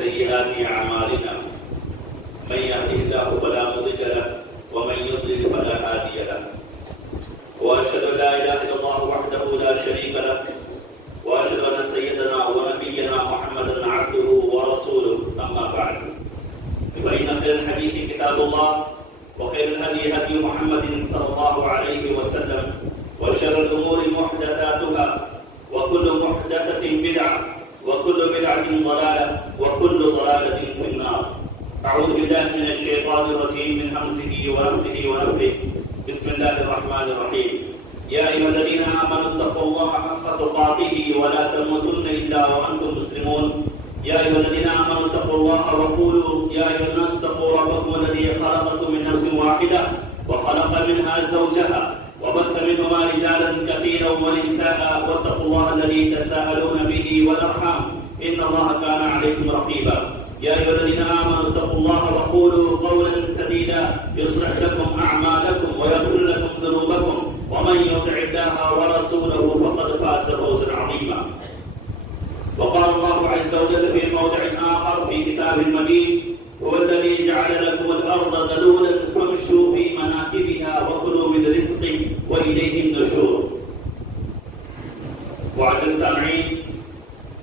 سيئات أعمالنا من يهده الله فلا مضل له ومن يضلل فلا هادي له وأشهد أن لا إله إلا الله وحده لا شريك له وأشهد أن سيدنا ونبينا محمدا عبده ورسوله أما بعد فإن خير الحديث كتاب الله وخير الهدي هدي محمد صلى الله عليه وسلم وشر الأمور محدثاتها وكل محدثة بدعة وكل بدعة ضلالة وكل ضلالة في النار. أعوذ بالله من الشيطان الرجيم من همزه ونفخه ونفخه. بسم الله الرحمن الرحيم. يا أيها الذين آمنوا اتقوا الله حق تقاته ولا تموتن إلا وأنتم مسلمون. يا أيها الذين آمنوا اتقوا الله وقولوا يا أيها الناس اتقوا ربكم الذي خلقكم من نفس واحدة وخلق منها زوجها وبث منهما رجالا كثيرا ونساء واتقوا الله الذي تساءلون به والأرحام إن الله كان عليكم رقيبا. يا أيها الذين آمنوا اتقوا الله وقولوا قولا سديدا يصلح لكم أعمالكم ويغفر لكم ذنوبكم ومن يطع الله ورسوله فقد فاز فوزا عظيما. وقال الله عز وجل في موضع آخر في كتاب المجيد هو الذي جعل لكم الأرض ذلولا فامشوا في مناكبها وكلوا من رزقه وإليه النشور. معزز السامعین،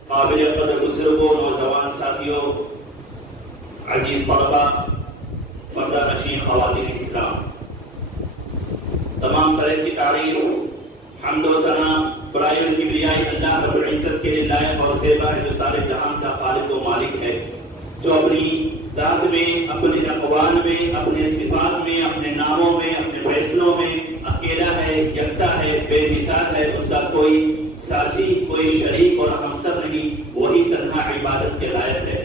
قابل قدر بزرگوں، نوجوان ساتھیوں، عزیز طلبہ، پردہ نشین خواتین اسلام، تمام طرح کی تعریف، حمد و ثنا، برائی اور کبریائی اللہ رب العزت کے لیے لائق اور زیبا ہے، جو سارے جہان کا خالق و مالک ہے، جو اپنی ذات میں، اپنے اقوال میں، اپنے صفات میں، اپنے ناموں میں، اپنے فیصلوں میں اکیلا ہے، یکتا ہے، بے مثال ہے، اس کا کوئی ساتھی، کوئی شریک اور ہمسر نہیں، وہی تنہا عبادت کے لائق ہے۔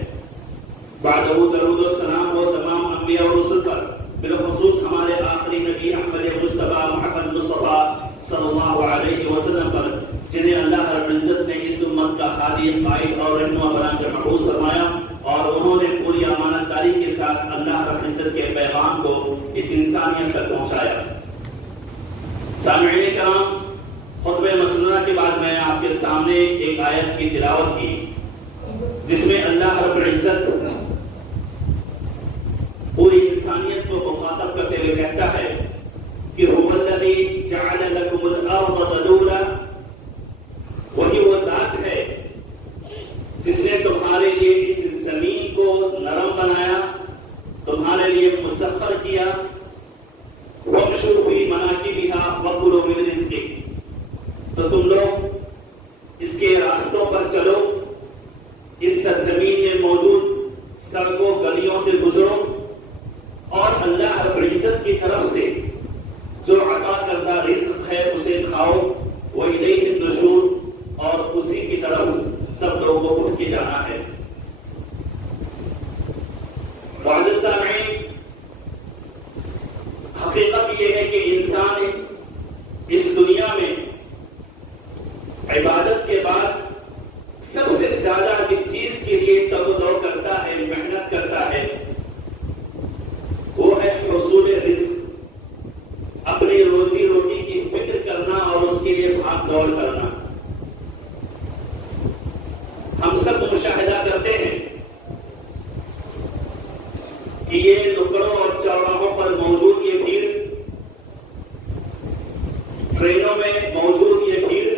بعدہ درود و سلام ہو تمام انبیاء اور رسل پر، بالخصوص ہمارے آخری نبی احمد مصطفیٰ محمد مصطفیٰ صلی اللہ علیہ وسلم پر، جنہیں اللہ رب العزت نے اس امت کا ہادی، قائد اور رہنما بنا کر مبعوث فرمایا، اور انہوں نے پوری امانت داری کے ساتھ اللہ رب العزت کے پیغام کو اس انسانیت تک پہنچایا۔ سامعین کرام، خطبہ مسنونہ کے بعد میں آپ کے سامنے ایک آیت کی تلاوت کی، جس میں اللہ رب العزت پوری انسانیت کو مخاطب کرتے ہوئے کہتا ہے کہ هو الذی جعل لکم الارض ذلولا، وہی وہ ذات ہے جس نے تمہارے لیے اس زمین کو نرم بنایا، تمہارے لیے مسخر کیا، وَامْشُوا فِي مَنَاكِبِهَا وَكُلُوا مِنْ رِزْقِهِ، تو تم لوگ اس کے راستوں پر چلو، اس سرزمین میں موجود سڑکوں گلیوں سے گزرو، اور اللہ رب العزت کی طرف سے جو عطا کردہ رزق ہے اسے کھاؤ، وَإِلَيْهِ النُّشُورُ، اور اسی کی طرف سب لوگوں کو اٹھ کے جانا ہے۔ معزز سامعین، حقیقت یہ ہے کہ انسان اس دنیا میں عبادت کے بعد سب سے زیادہ جس چیز کے لیے تگ و دو کرتا ہے، محنت کرتا ہے، وہ ہے حصول رزق، اپنی روزی روٹی کی فکر کرنا اور اس کے لیے بھاگ دوڑ کرنا۔ ہم سب مشاہدہ کرتے ہیں کہ یہ نکڑوں اور چوراہوں پر موجود یہ بھیڑ، ٹرینوں میں موجود یہ بھیڑ،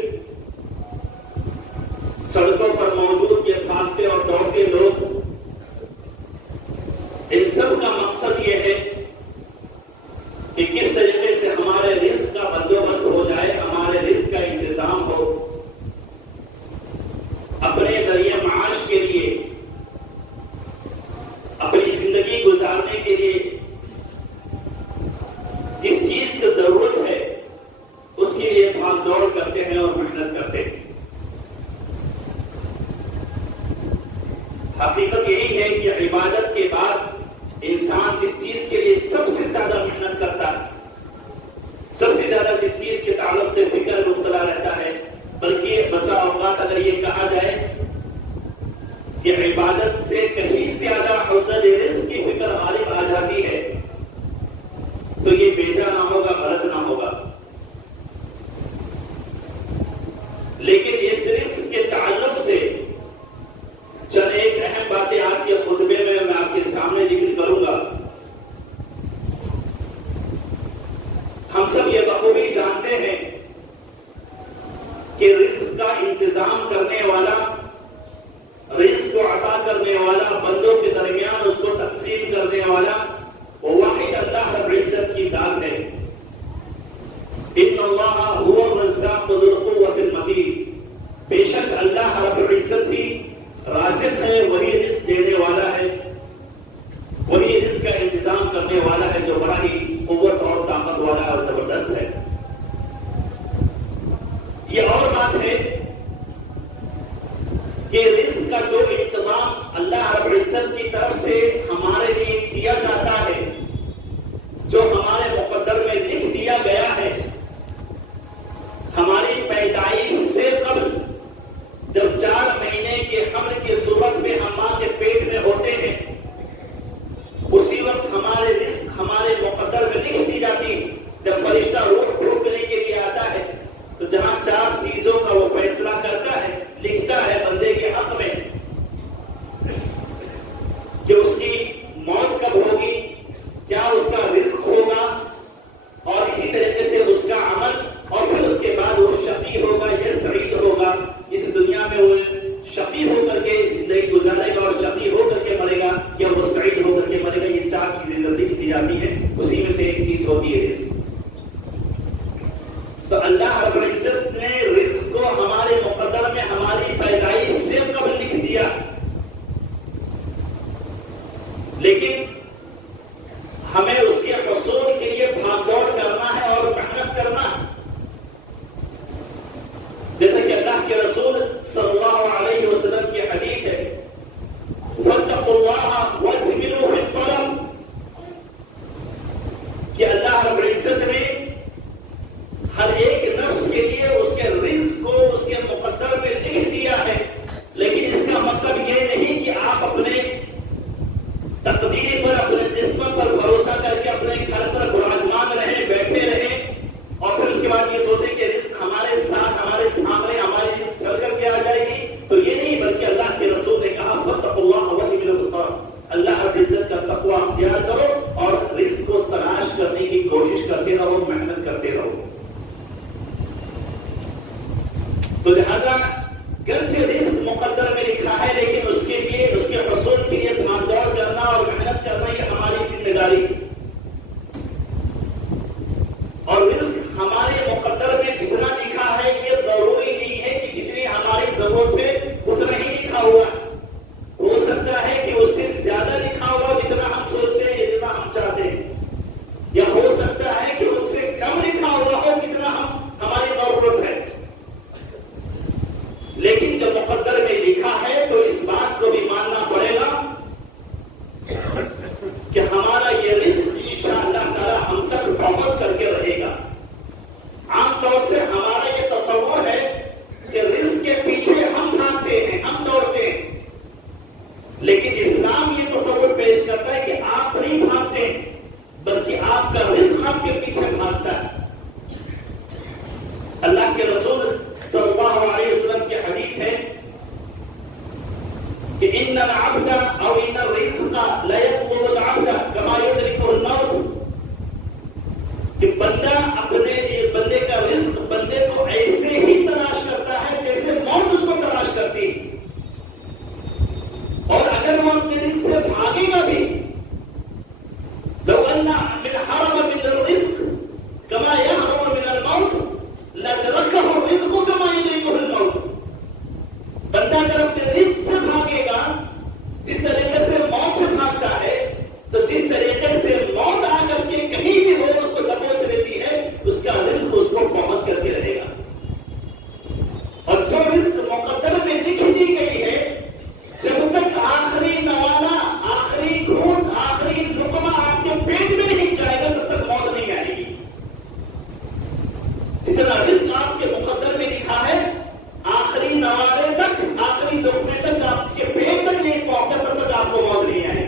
سڑکوں پر موجود یہ بھاگتے اور دوڑتے لوگ، ان سب کا مقصد یہ ہے کہ کس طریقے سے ہمارے رزق کا بندوبست ہو جائے، ہمارے رزق کا انتظام ہو، اپنے ذریعہ معاش کے لیے، اپنی زندگی گزارنے کے لیے جس چیز کی ضرورت ہے اس کے لیے بھاگ دوڑ کرتے ہیں اور محنت کرتے ہیں۔ حقیقت یہی ہے کہ عبادت کے بعد انسان جس چیز کے لیے سب سے زیادہ محنت کرتا ہے، سب سے زیادہ جس چیز کے تعلق سے فکر مبتلا رہتا ہے، بلکہ بسا اوقات اگر یہ کہا جائے کہ عبادت سے کہیں زیادہ حصول رزق کی فکر غالب آ جاتی ہے، تو یہ بیجا نہ ہوگا، غلط نہ ہوگا۔ لیکن اس رزق کے تعلق سے چند ایک اہم باتیں آپ کے سامنے ذکر کروں گا. ہم سب یہ بخوبی جانتے ہیں کہ رزق کا انتظام کرنے والا، رزق کو عطا کرنے والا، بندوں کے درمیان اس کو تقسیم کرنے والا وہ واحد اللہ رب العزت کی ذات ہے. ان اللہ هو الرزاق ذو القوة المتین، بے شک اللہ رب العزت ہی رازق ہے، وہی رزق دینے والا ہے، وہی رزق کا انتظام کرنے والا ہے، جو بڑا ہی قوت اور طاقت والا اور زبردست ہے. یہ اور بات ہے کہ رزق کا جو انتظام اللہ رب العزت کی طرف سے ہمارے لیے کیا جاتا ہے، جو ہمارے مقدر میں لکھ دیا گیا ہے، ہماری پیدائش سے قبل جب 4 مہینے کے حمل کی صورت میں ہم ماں کے پیٹ میں ہوتے ہیں، اسی وقت ہمارے رزق ہمارے مقدر میں لکھ دی جاتی. جب فرشتہ روح روکنے کے لیے آتا ہے تو جہاں 4 چیزوں کا وہ فیصلہ کرتا ہے، لکھتا ہے بندے کے حق میں کہ اس کی موت کب ہوگی، کیا اس کا رزق ہوگا، اور اسی طریقے سے اس کا عمل، اور پھر اس کے بعد وہ شقی ہوگا یا سعید ہوگا. اس دنیا میں وہ شقی ہو کر کے زندگی گزارے گا اور شقی ہو کر کے مرے گا، یا وہ سعید ہو کر کے مرے گا. یہ 4 چیزیں لکھ دی جاتی ہیں، اسی میں سے ایک چیز ہوتی ہے رزق. تو اللہ رب العزت نے رزق کو ہمارے مقدر میں ہماری پیدائش سے قبل لکھ دیا، لیکن ہمیں اس کے حصول کے لیے بھاگ دوڑ کرنا ہے اور محنت کرنا ہے. جیسا کہ اللہ کے رسول صلی اللہ علیہ وسلم کی حدیث ہے، وَاتَّقُوا اللَّهَ وَاجْمِلُوا فِي الطَّلَبِ، کہ اللہ رب العزت نے ہر ایک نفس کے لیے اس کے رزق کو اس کے مقدر میں لکھ دیا ہے. لیکن اس کا مطلب یہ نہیں کہ آپ اپنے تقدیر پر، اپنے قسمت پر بھروسہ کر کے اپنے گھر پر براجمان رہیں، بیٹھے رہیں، اور پھر اس کے بعد یہ سوچیں کہ رزق ہمارے ساتھ، ہمارے سامنے ہماری رزق چل کر کے آ جائے گی. تو یہ نہیں، بلکہ اللہ کے رسول نے کہا فَاتَّقُوا اللَّهَ وَاجْمِلُوا فِي الطَّلَبِ، اللہ رب العزت کا تقویٰ اختیار کرو اور رزق کو تلاش کرنے کی کوشش کرتے رہو، محنت کرتے رہو. تو لہذا گرچہ رزق مقدر میں لکھا ہے، لیکن اس کے لیے، اس کے حصول کے لیے بھاگ دوڑ کرنا اور محنت کرنا یہ ہماری ذمہ داری. اور رزق ہمارے مقدر میں جتنا لکھا ہے یہ ضروری نہیں ہے کہ جتنی ہماری ضرورت ہے اتنا ہی لکھا ہوا. ہو سکتا ہے کہ اس سے زیادہ لکھا ہوا جتنا ہم سوچتے ہیں، جتنا ہم چاہتے ہیں، یا ہو سکتا ہے کہ اس سے کم لکھا ہوا ہو جتنا ہماری ضرورت ہے. لیکن جب مقدر میں لکھا ہے تو اس بات کو بھی ماننا پڑے گا کہ ہمارا یہ رزق انشاءاللہ تعالی ہم تک پہنچ کر کے رہے گا. عام طور سے ہمارا یہ تصور ہے کہ رزق کے پیچھے ہم بھاگتے ہیں، ہم دوڑتے ہیں، لیکن اسلام یہ تصور پیش کرتا ہے کہ آپ نہیں بھاگتے بلکہ آپ کا رزق آپ کے پیچھے بھاگتا ہے. اللہ کے رسول صلی اللہ علیہ وسلم کی حدیث ہے کہ ان العبد او ان الرزق لا يطلب العبد كما يدركه الموت، کہ بندے کا رزق بندے کو ایسے ہی تلاش کرتا ہے جیسے موت اس کو تلاش کرتی. اور اگر وہ اپنے رزق سے بھاگے گا بھی، لو ان من حرم من الرزق كما يهرب من الموت لَتَرَكَّهُ الرِّزْقُ كَمَا يُدْرِكُهُ الْمَوْتُ، بندہ اگر اپنے رزق سے بھاگے گا جس طریقے سے موت سے بھاگتا ہے، تو جس طریقے سے موت آ کر کے کہیں بھی ہو اس کو دبوچ لیتی ہے، اس کا رزق اس کو پہنچ کر کے رہے گا. اور جو رزق مقدر میں لکھ دی گئی ہے، جب تک آخری نوالا، آخری گھونٹ، آخری لقمہ آپ کے پیٹ میں نہیں جائے گا تب تک موت نہیں آئے گی. جتنا رزق آپ کے مقدر میں لکھا ہے، آخری نوالے تک، آخری لقمے تک آپ کے پیٹ تک نہیں پہنچا تب تک آپ کو موت نہیں آئے.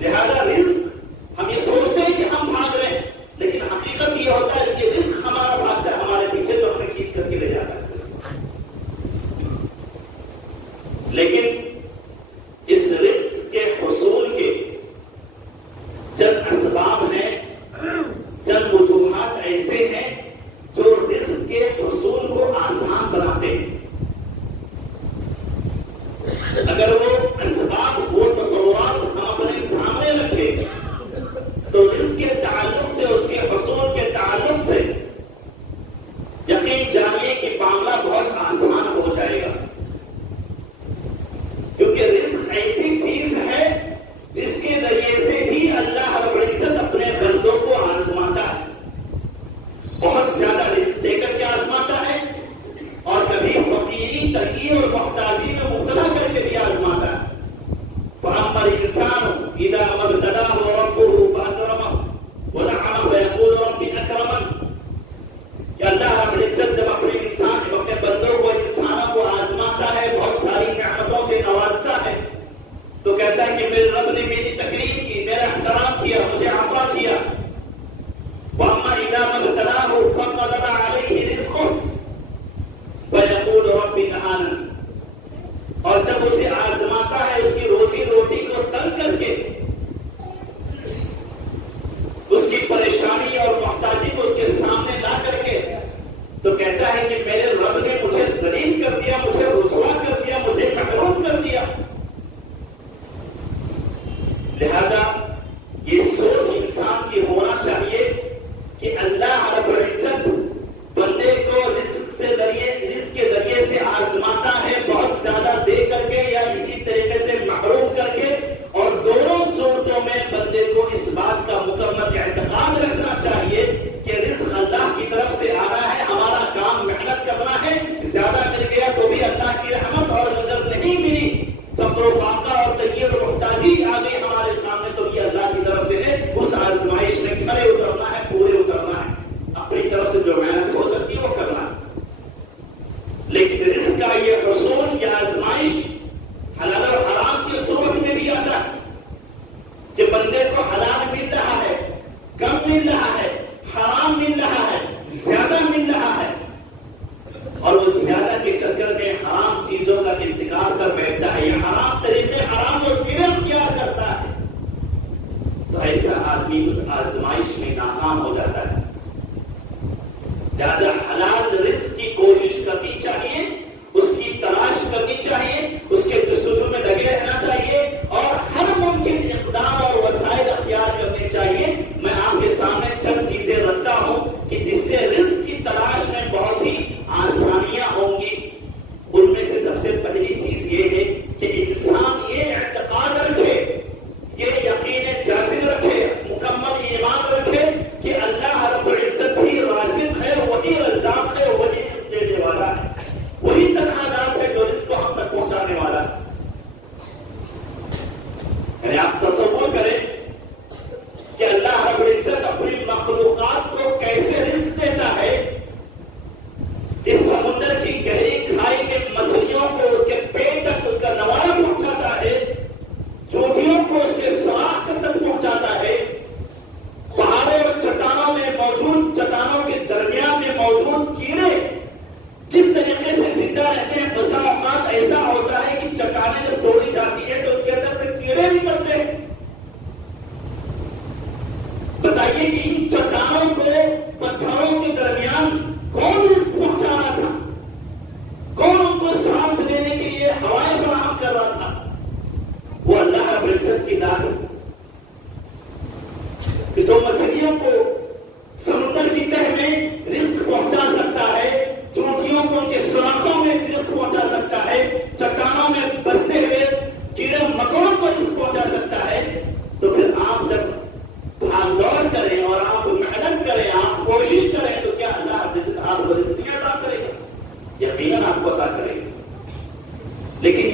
لہذا رزق ہم یہ سوچتے ہیں کہ ہم بھاگ رہے ہیں، لیکن حقیقت یہ ہوتا ہے کہ رزق ہمارا بھاگتا ہے ہمارے پیچھے، تو ہمیں کھینچ کر کے لے جاتا ہے. لیکن اس رزق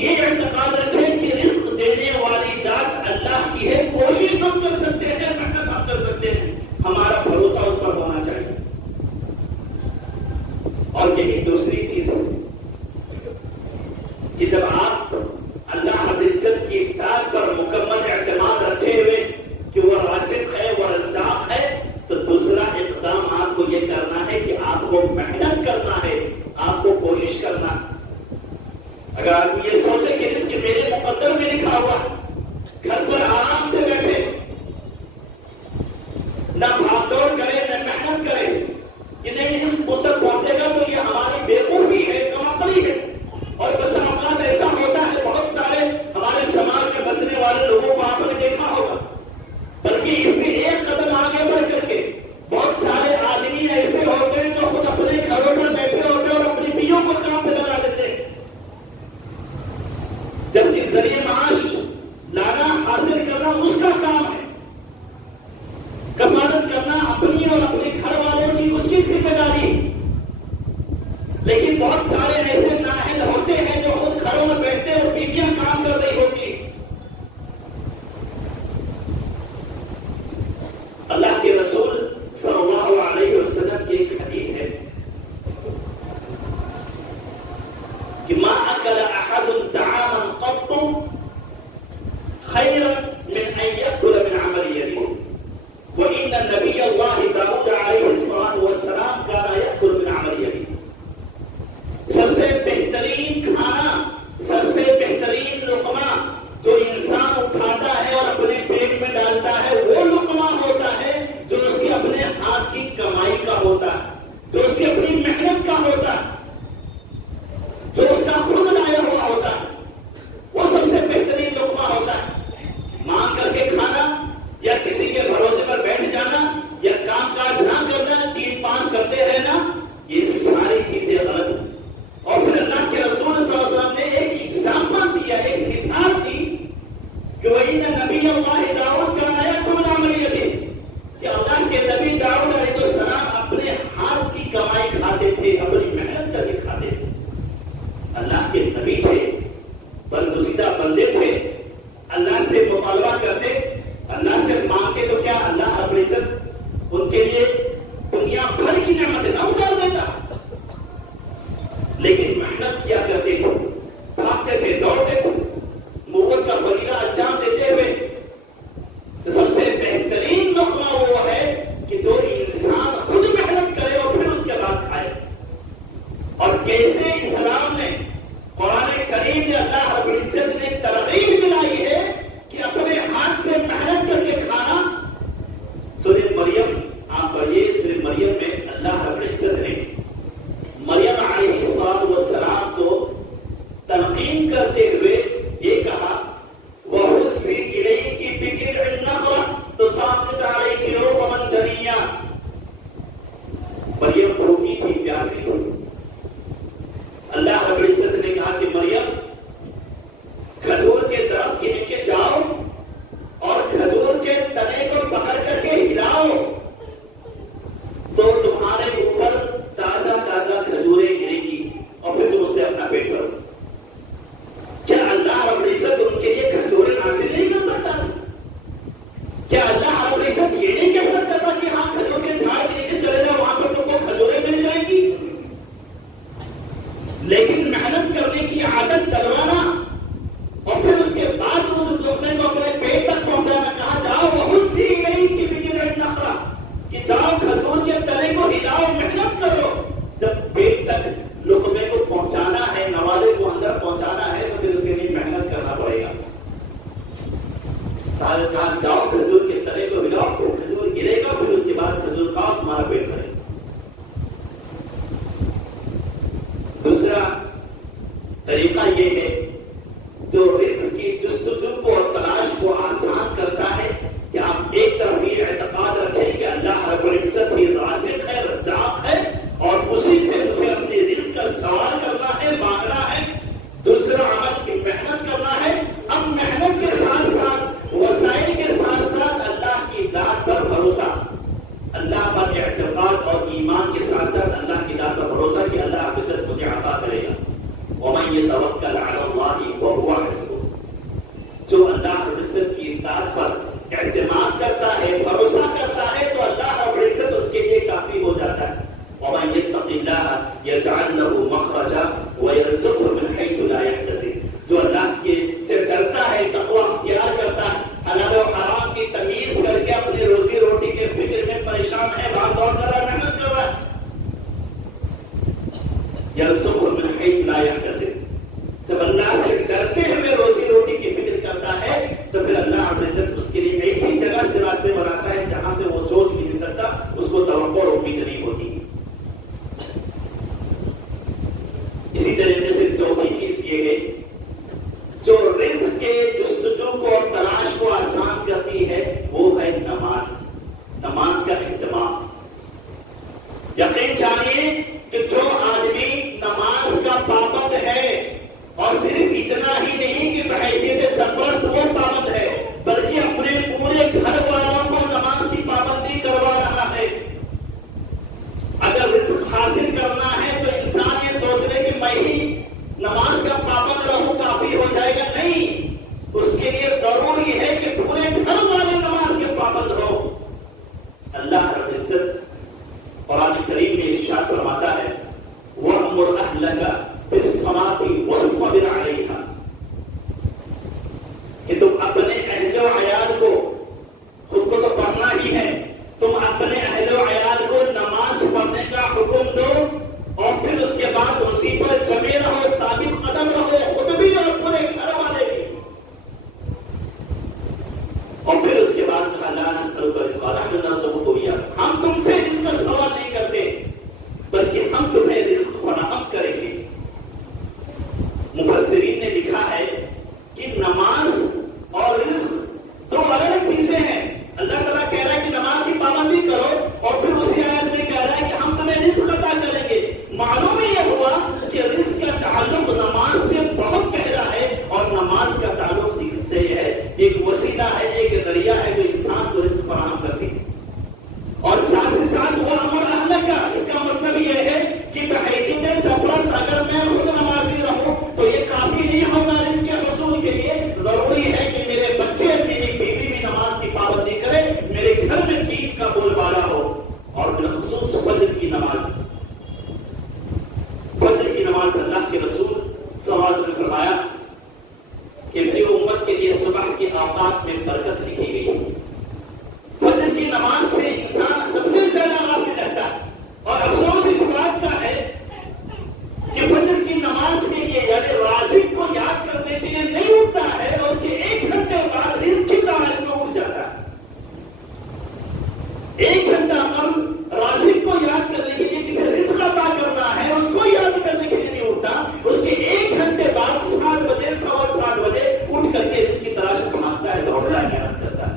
یہ اعتقاد رکھیں کہ رزق دینے والی ذات اللہ کی ہے. کوشش ہم کر سکتے ہیں, محنت ہم کر سکتے ہیں, ہمارا بھروسہ اس پر ہونا چاہیے. اور یہی دوسری چیز ہے کہ جب آپ اللہ رب العزت کی اطاعت پر مکمل اعتماد رکھے ہوئے کہ وہ رازق ہے, وہ رزاق ہے, تو دوسرا اقدام آپ کو یہ کرنا ہے کہ آپ کو محنت کرنا ہے, آپ کو کوشش کرنا ہے. اگر آپ یہ سوچیں کہ رزق میرے مقدر میں لکھا ہوا, گھر پر آرام سے بیٹھے, نہ بھاگ دوڑ کرے نہ محنت کرے کہ نہیں اس مستق پہنچے گا, تو یہ ہماری بیوقوفی ہے, کم عقلی ہے. اور بس اوقات ایسا ہوتا ہے, بہت سارے ہمارے سماج میں بسنے والے لوگوں کو آپ نے دیکھا ہوگا, بلکہ اس سے ایک قدم آگے بڑھ کر کے بہت سارے آدمی ایسے ہوتے ہیں جو خود اپنے گھروں پر بیٹھے ہوتے ہیں اور اپنی بیویوں کو کام پہ لگا دیتے ہیں, جبکہ ذریعہ معاش لانا حاصل کرنا اس کا کام ہے. کفالت کرنا اپنی اور اپنے گھر والوں کی اس کی ذمہ داری. لیکن بہت سارے ایسے نااہل ہوتے ہیں جو خود گھروں میں بیٹھتے اور بیویاں کام کر رہی ہوتی. اللہ کے رسول صلی اللہ علیہ وسلم کی ایک حدیث ہے کہ ما اکل احد طعاما قط خيرا من ان ياكل من عمل يده وان نبي الله داود عليه الصلاه والسلام كان ياكل من عمل يده. سب سے بہترین کھانا, سب سے بہترین لقمہ جو انسان اٹھاتا ہے اور اپنے پیٹ میں ڈالتا ہے وہ لقمہ ہوتا ہے جو اس کے اپنے ہاتھ کی کمائی کا ہوتا ہے, جو اس کی اپنی محنت کا ہوتا ہے, جو اس کا خود لایا ہوا ہوتا ہے, وہ سب سے بہترین لقمہ ہوتا ہے. مانگ کر کے کھانا یا کسی کے بھروسے پر بیٹھ جانا یا کام کاج نہ کرنا, 3-5 کرتے رہنا, یہ ساری چیزیں غلط ہیں. اور پھر اللہ کے رسول صلی اللہ علیہ وسلم نے ایک ایگزامپل دیا, ایک مثال دی کہ وَإِنَّ نَبِيَّ اللَّهِ دَاوُدَ كَانَ يَأْكُلُ مِنْ عَمَلِ يَدِهِ, کہ اللہ کے نبی داؤد علیہ السلام اپنے ہاتھ کی کمائی کھاتے تھے, اپنی محنت کر کے کھاتے تھے. اللہ کے نبی تھے, برگزیدہ بندے تھے, اللہ سے مطالبہ کرتے, اللہ سے مانگتے تو کیا اللہ رب العزت ان کے لیے دنیا بھر کی نعمتیں نہ اتار دیتا. لیکن محنت کیا کرتے تھے, بھاگتے تھے, دوڑتے تھے, نبوت کا فریضہ انجام دیتے ہوئے. تو سب سے بہترین لقمہ وہ ہے کہ جو انسان خود محنت کرے اور پھر اس کے بعد کھائے. اور کیسے اسلام نے, قرآن کریم نے, اللہ رب العزت نے ترغیب دلائی ہے کہ اپنے ہاتھ سے محنت کر کے کھانا. سورہ مریم آپ پڑھیے, سورہ مریم میں اللہ رب العزت نے مریم علیہ السلام کو تلقین کرتے ہوئے یہ کہا وَهُزِّي إِلَيْكِ بِجِذْعِ النَّخْلَةِ تُسَاقِطْ عَلَيْكِ رُطَبًا جَنِيًّا. مریم بھوکی تھی, پیاسی تھی. اللہ رب العزت نے کہا کہ مریم کھجور کے درخت کے نیچے جاؤ اور کھجور کے تنے کو پکڑ کر کے ہلاؤ تو تمہارے اوپر تازہ تازہ کھجوریں گرے گی اور پھر تم اس سے اپنا پیٹ بھرو. کیا اللہ رب العزت ان کے لیے کھجوریں حاصل نہیں کر سکتا؟ کیا اللہ رب العزت یہ نہیں کہہ سکتا تھا کہ ہاں کھجور کے جھاڑ کے نیچے چلے جاؤ, وہاں پر تم کو کھجوریں مل جائیں گی؟ لیکن محنت کرنے کی عادت ڈلوانا اور پھر اس کے بعد اس لقمے کو اپنے پیٹ تک پہنچانا. کہا جاؤ وَهُزِّي إِلَيْكِ بِجِذْعِ النَّخْلَةِ, کہ جاؤ کھجور کے تنے کو ہلاؤ, محنت کرو. جب پیٹ تک لقمے کو پہنچانا ہے, نوالے کو اندر پہنچانا ہے, تو پھر اسے لیے محنت کرنا پڑے گا. کہا جاؤ کھجور کے تنے کو ہلاؤ, تو کھجور گرے گا, پھر اس کے بعد کھجور کھاؤ, تمہارا پیٹ بھرے گا. دوسرا طریقہ یہ ہے جو رزق کی جستجو کو اور تلاش کو آسان کرتا ہے کہ آپ ایک طرف یہ اعتقاد رکھیں کہ اللہ رب العزت ہی رازق ہے, رزاق ہے, اور اسی سے مجھے اپنے رزق کا سوال کرنا ہے, مانگنا ہے. دوسرا عمل کی محنت کرنا ہے. اب محنت کے ساتھ ساتھ, وسائل کے ساتھ ذات پر اعتماد کرتا ہے، بھروسہ کرتا ہے تو اللہ رب العزت اس کے لیے کافی ہو جاتا ہے۔ وَمَن يَتَّقِ اللَّهَ يَجْعَلْ لَهُ مَخْرَجًا وَيَرْزُقْهُ مِنْ حَيْثُ لَا يَحْتَسِبُ، جو اللہ کے سے ڈرتا ہے، تقویٰ اختیار کرتا ہے، حلال و حرام کی تمیز کر کے اپنی روزی روٹی کے فکر میں پریشان ہے، بھاگ دوڑ کر رہا ہے، محنت کر رہا ہے، يَرْزُقْهُ مِنْ حَيْثُ لَا يَحْتَسِبُ، جب اللہ سے ڈرتے ہوئے روزی روٹی کی فکر کرتا ہے تو پھر اللہ رب العزت اس کے لیے ایسی جگہ سے راستے بناتا ہے جہاں سے وہ سوچ بھی نہیں سکتا، اس کو توقع اور امید نہیں ہوتی۔ اسی طریقے سے چوتھی چیز یہ ہے جو رزق کے جستجو کو اور تلاش کو آسان کرتی ہے، وہ ہے نماز، نماز کا اہتمام۔ یقین جانیے کہ جو آدمی نماز کا پابند ہے، اور صرف اتنا ہی نہیں کہ بحیثیت سرپرست وہ پابند ہے، بلکہ اپنے پورے گھر والوں کو نماز کی پابندی کروا رہا ہے۔ اگر رزق حاصل کرنا ہے تو انسان یہ سوچ لے کہ میں ہی نماز کا پابند رہوں کافی ہو جائے گا، نہیں، اس کے لیے ضروری ہے کہ پورے گھر والے نماز کے پابند ہو۔ اللہ رب العزت قرآن کریم میں ارشاد فرماتا ہے وَأْمُرْ أَهْلَكَ بِالصَّلَاةِ وَاصْطَبِرْ عَلَيْهَا، کہ تم اپنے اہل و عیال کو، خود کو تو پڑھنا ہی ہے، تم اپنے اہل و عیال کو نماز پڑھنے کا حکم دو، اور پھر اس کے بعد اسی پر جمے رہو، ثابت قدم رہو، خود بھی اور پورے گھر والے بھی۔ اور پھر اس کے بعد کہا لا نسألک رزقا نحن نرزقک ایاک، ہم تم سے رزق کا سوال نہیں کرتے بلکہ ہم تمہیں رزق فراہم کریں گے۔ مفسرین نے لکھا ہے کہ نماز اور رزق دو الگ الگ چیزیں ہیں۔ اللہ تعالیٰ کہہ رہا ہے کہ نماز کی پابندی کرو، اور پھر اسی آیت میں کہہ رہا ہے کہ ہم تمہیں رزق عطا کریں گے۔ معلوم یہ ہوا کہ رزق کا تعلق نماز سے بہت گہرا ہے، اور نماز کا تعلق اس سے ہے، ایک وسیلہ ہے، ایک ذریعہ ہے جو انسان کو رزق فراہم کرتی ہے۔ اور ساتھ ہی ساتھ وہ امر اللہ کا، اس کا مطلب یہ ہے کہ بحیثیت سرپرست اگر میں خود نمازی رہوں تو یہ کافی نہیں ہوگا رزق کے حصول کے لیے، ضروری ہے کہ میرے بچے، میری بیوی بھی نماز کی پابندی کرے، میرے گھر میں دین کا بول بالا ہو، اور بالخصوص فجر کی نماز۔ فجر کی نماز اللہ کے رسول صلی اللہ علیہ وسلم نے فرمایا کہ میری امت کے لیے صبح کے اوقات میں برکت لکھی گئی۔ فجر کی نماز سے انسان سب سے زیادہ غافل رہتا ہے، اور افسوس اس بات کا ہے کہ فجر کی نماز کے لیے یعنی رازق کو یاد کرنے کے لیے نہیں اٹھتا ہے، اور اس کے 1 گھنٹے بعد رزق کی تلاش میں اٹھ جاتا ہے۔ 1 گھنٹہ قبل رازق کو یاد کرنے کے لیے جسے رزق عطا کرنا ہے اس کو یاد کرنے کے لیے نہیں اٹھتا، اس کے 1 گھنٹے بعد 7 بجے 7:15 بجے اٹھ کر کے رزق کی تلاش بھاگتا ہے، دوڑتا ہے، محنت کرتا ہے۔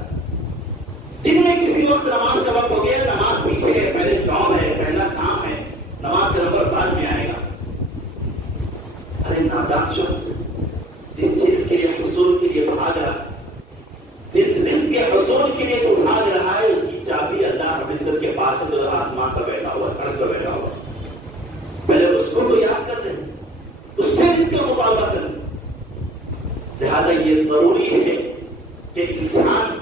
دن میں کسی وقت نماز کا وقت ہو گیا، نماز پیچھے ہے، پہلے جاب ہے، پہلا کام ہے، نماز کا نمبر بعد میں آئے گا۔ ارے نادان شخص، جس چیز کے لیے حصول کے لیے بھاگ رہا، جس رزق کے حصول کے لیے تو بھاگ رہا ہے، اس کی چابی اللہ رب العزت کے پاس ہے، جو آسمان پر بیٹھا ہوا، سڑک پر بیٹھا ہوا، پہلے اس کو تو یاد کر لیں، اس سے رزق کا مطالبہ کریں۔ لہذا یہ ضروری ہے کہ انسان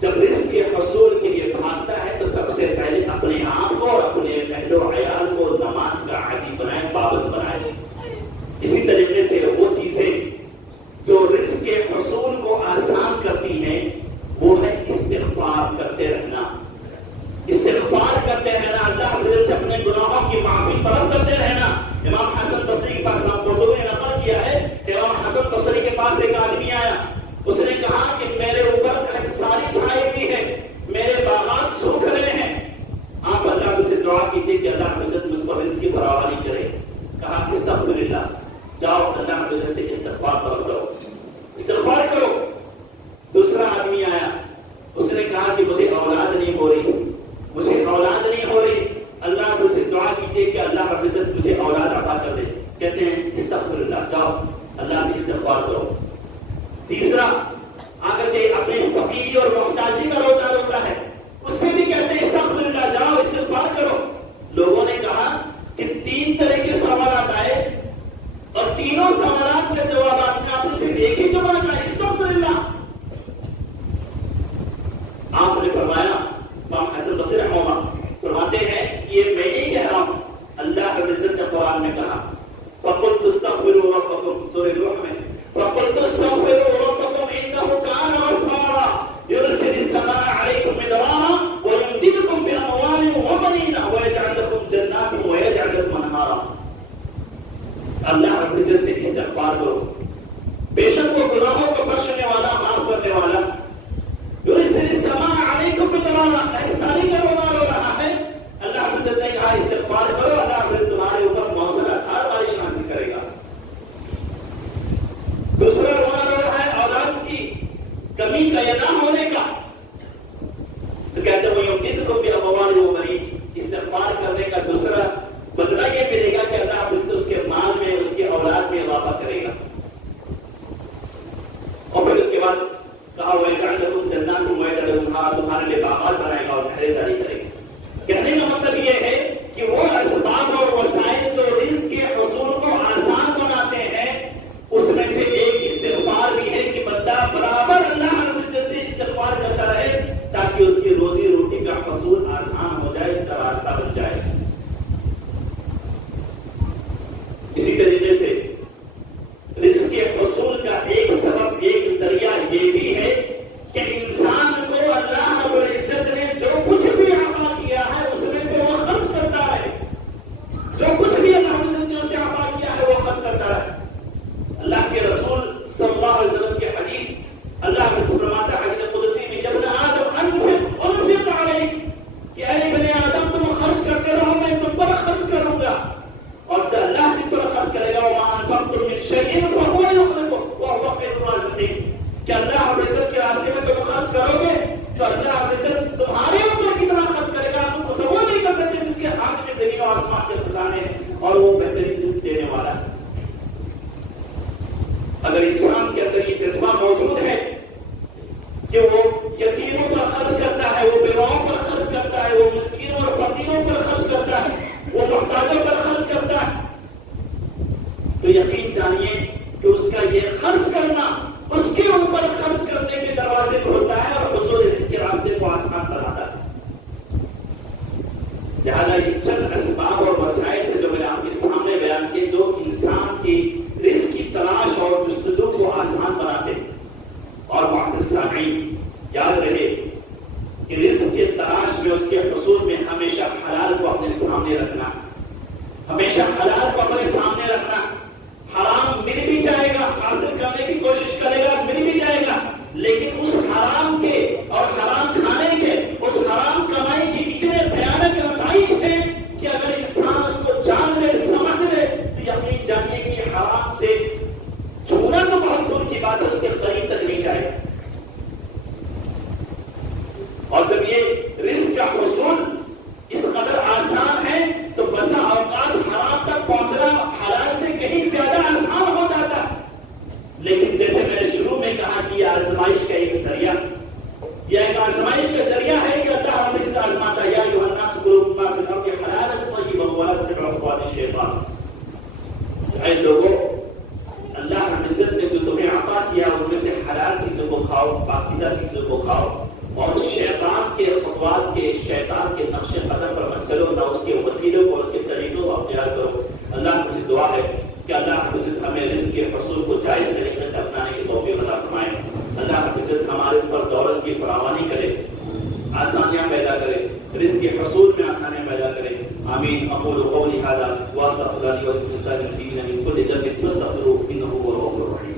جب رزق کے حصول کے لیے بھاگتا ہے تو سب سے پہلے اپنے آپ کو اور اپنے اہل و عیال کو نماز کا عادی بنائے، پابند بنائے۔ اسی طریقے سے وہ چیزیں جو رزق کے حصول کو آسان کرتی ہیں وہ ہے استغفار کرتے رہنا، استغفار کرتے رہنا، اللہ تعالی سے اپنے گناہوں کی معافی طلب کرتے رہنا۔ امام حسن بصری کے پاس، امام قرطبی نے نقل کیا ہے کہ امام حسن بصری کے پاس ایک آدمی آیا، اس نے کہا کہ میرے اوپر ساری چھائی ہوئی ہے، میرے باغات سوکھ رہے ہیں، آپ اللہ سے دعا کیجیے کہ اللہ مجھ پر رزق کی فراوانی کرے۔ کہا استغفر اللہ، جاؤ اللہ سے استغفار کرو، استغفار کرو۔ دوسرا آدمی آیا، اس نے کہا کہ مجھے اولاد نہیں ہو رہی، مجھے اولاد نہیں ہو رہی، اللہ سے دعا کیجیے کہ اللہ رب العزت مجھے اولاد عطا کر دے۔ کہتے ہیں استغفر اللہ، جاؤ اللہ سے استغفار کرو۔ تیسرا آ کر کے اپنے فقیری اور محتاجی کا روتا روتا ہے، اس سے بھی کہتے ہیں استغفر اللہ، جاؤ استغفار کرو۔ لوگوں نے کہا کہ 3 طرح کے سوالات آئے، اور تینوں سوالات کے جوابات میں آپ نے صرف ایک ہی جواب کہا، استغفر اللہ۔ کمی کا یا نہ ہونے کا؟ تو کہتے ہیں وَيُمْدِدْكُمْ بِأَمْوَالٍ وَبَنِينَ، استغفار کرنے کا دوسرا بدلہ یہ ملے گا کہ اللہ اس کے مال میں، اس کے اولاد میں اضافہ کرے گا. اور پھر اس کے بعد کہا وَيَجْعَلْ لَكُمْ جَنَّاتٍ وَيَجْعَلْ لَكُمْ أَنْهَارًا، تمہارے لیے باغات بنائے گا اور نہریں جاری کرے گا. کہنے کا مطلب یہ ہے کہ وہ اسباب اور وسائل جو رزق کے حصول کو آسان بناتے ہیں، اس میں سے ایک استغفار بھی ہے کہ بندہ برابر اللہ رب العزت سے استغفار کرتا رہے تاکہ اس کی روزی روٹی کا حصول آسان ہو جائے، اس کا راستہ بن جائے. اسی طریقے سے رزق کے حصول کا ایک سبب، ایک ذریعہ یہ بھی ہے کہ انسان کو اللہ رب العزت نے جو کچھ بھی عطا کیا ہے اس میں سے وہ خرچ کرتا رہے. جو کچھ بھی اللہ رب العزت نے اسے عطا کیا ہے وہ خرچ کرتا رہے. اللہ کے رسول صلی اللہ علیہ وسلم کی حدیث، اللہ کے فرماتا ہے حدیث قدسی میں، ابن آدم انفق علیک، کہ اے ابن آدم تم خرچ کرتے رہو، میں تم پر خرچ کروں گا. اور اللہ جس پر خرچ کرے گا وَمَا أَنفَقْتُم مِّن شَيْءٍ فَهُوَ يُخْلِفُهُ وَهُوَ خَيْرُ الرَّازِقِينَ، کہ اللہ رب العزت کے راستے میں تم خرچ کرو گے تو اللہ رب العزت تمہارے اوپر کتنا خرچ کرے گا تم تصور نہیں کر سکتے. جس کے ہاتھ میں زمین و آسمان کے خزانے ہیں اور وہ بہترین رزق دینے والا ہے. اگر انسان کے اندر یہ جذبہ موجود ہے کہ وہ یتیموں پر خرچ کرتا ہے، وہ بیواؤں پر خرچ کرتا ہے، وہ مسکینوں اور فقیروں پر خرچ کرتا ہے، وہ محتاجوں پر خرچ کرتا ہے، تو یقین جانیے کہ اس کا یہ خرچ کرنا اس کے اوپر خرچ کرنے کے دروازے کھولتا ہے اور حصول رزق کے راستے کو آسان بناتا ہے. لہٰذا یہ چند اسباب اور وسائل تھے جو میں نے آپ کے سامنے بیان کیے، جو انسان کی رزق کی تلاش اور جستجو کو آسان بناتے. اور معزز سامعین، یاد رہے کہ رزق کے تلاش میں، اس کے حصول میں ہمیشہ حلال کو اپنے سامنے رکھنا، ہمیشہ حلال کو اپنے سامنے رکھنا. حرام مل بھی جائے گا، حاصل کرنے کی کوشش کرے گا، مل بھی جائے گا، لیکن اس حرام کے اور حرام کھانے کے، اس حرام کمائی کی اتنے بھیانک نتائج ہیں کہ اگر انسان اس کو جان لے، سمجھ لے، تو یقین جانیے کہ حرام سے چھونا تو بہت دور کی بات ہے، اس کے قریب تک نہیں جائے گا. اور جب یہ رزق کا حصول اس قدر آسان ہے تو بسا اوقات حرام تک پہنچنا حلال سے کہیں زیادہ آسان ہو جاتا. لیکن جیسے میں نے شروع میں کہا کہ یہ آزمائش کا ایک ذریعہ، یہ ایک آزمائش کا ذریعہ ہے کہ اللہ ہم اس کا آزماتا یا ایھا الناس کلوا مما فی الارض حلالا طیبا ولا تتبعوا خطوات الشیطان. اے لوگوں، اللہ رب العزت نے جو تمہیں عطا کیا ان میں سے حلال چیزوں کو کھاؤ، پاکیزہ چیزوں کو کھاؤ، اور شیطان کے خطوات کے، شیطان کے نقش قدم پر مت چلو، نہ اس کے وسیلوں کو، اس کے طریقوں کو اختیار کرو. اللہ مجھے دعا ہے کہ اللہ رب العزت ہمیں رزق کے حصول کو جائز طریقے سے اپنانے کی توفیق عطا فرمائے. اللہ رب العزت ہمارے اوپر دولت کی فراوانی کرے، آسانیاں پیدا کرے، رزق کے حصول میں آسانیاں پیدا کرے. آمین. اقول قولی ھذا واستغفر اللہ لی ولکم ولسائر المسلمین من کل ذنب فاستغفروہ انہ هو الغفور الرحیم.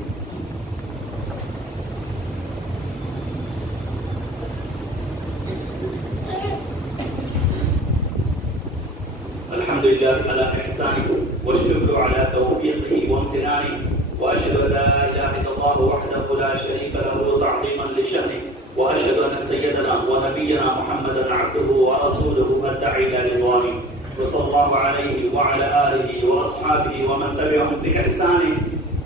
الحمد لله على إحسانه والشكر على توفيقه وامتنانه وأشهد أن لا إله إلا الله وحده لا شريك له تعظيما لشأنه وأشهد أن سيدنا ونبينا محمدا عبده ورسوله الداعي إلى رضوانه وصلى الله عليه وعلى آله وأصحابه ومن تبعهم بإحسان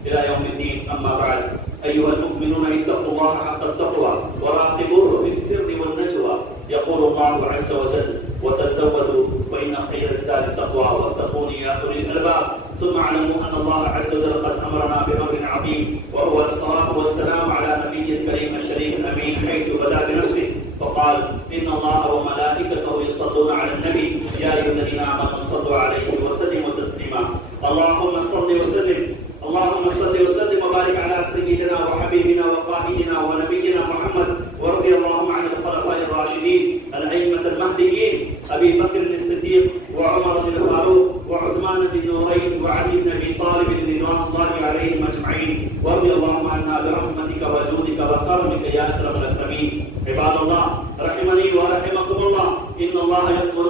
إلى يوم الدين. أما بعد، أيها المؤمنون اتقوا الله حق التقوى وراقبوه في السر والنجوى. يقول الله عز وجل وتزودوا فإن خير الزاد التقوى واتقون يا أولي الألباب. ثم اعلموا أن الله عز وجل قد أمرنا بأمر عظيم، وهو الصلاة والسلام على نبي الكريم الشريف الأمين، حيث بدأ بنفسه فقال إن الله وملائكته يصلون على النبي يا أيها الذين آمنوا صلوا عليه وسلموا تسليما. اللهم صل وسلم وبارك على سيدنا وحبيبنا وقائدنا ونبينا محمد، ورضي الله عن الخلفاء الراشدين الأئمة المهديين أبي بكر الصديق وعمر بن الفاروق وعثمان بن نورين وعلي بن أبي طالب رضوان الله عليهم أجمعين، ورضي الله عنا برحمتك وجودك وكرمك يا أكرم الأكرمين. عباد الله، رحمني ورحمكم الله، إن الله يأمر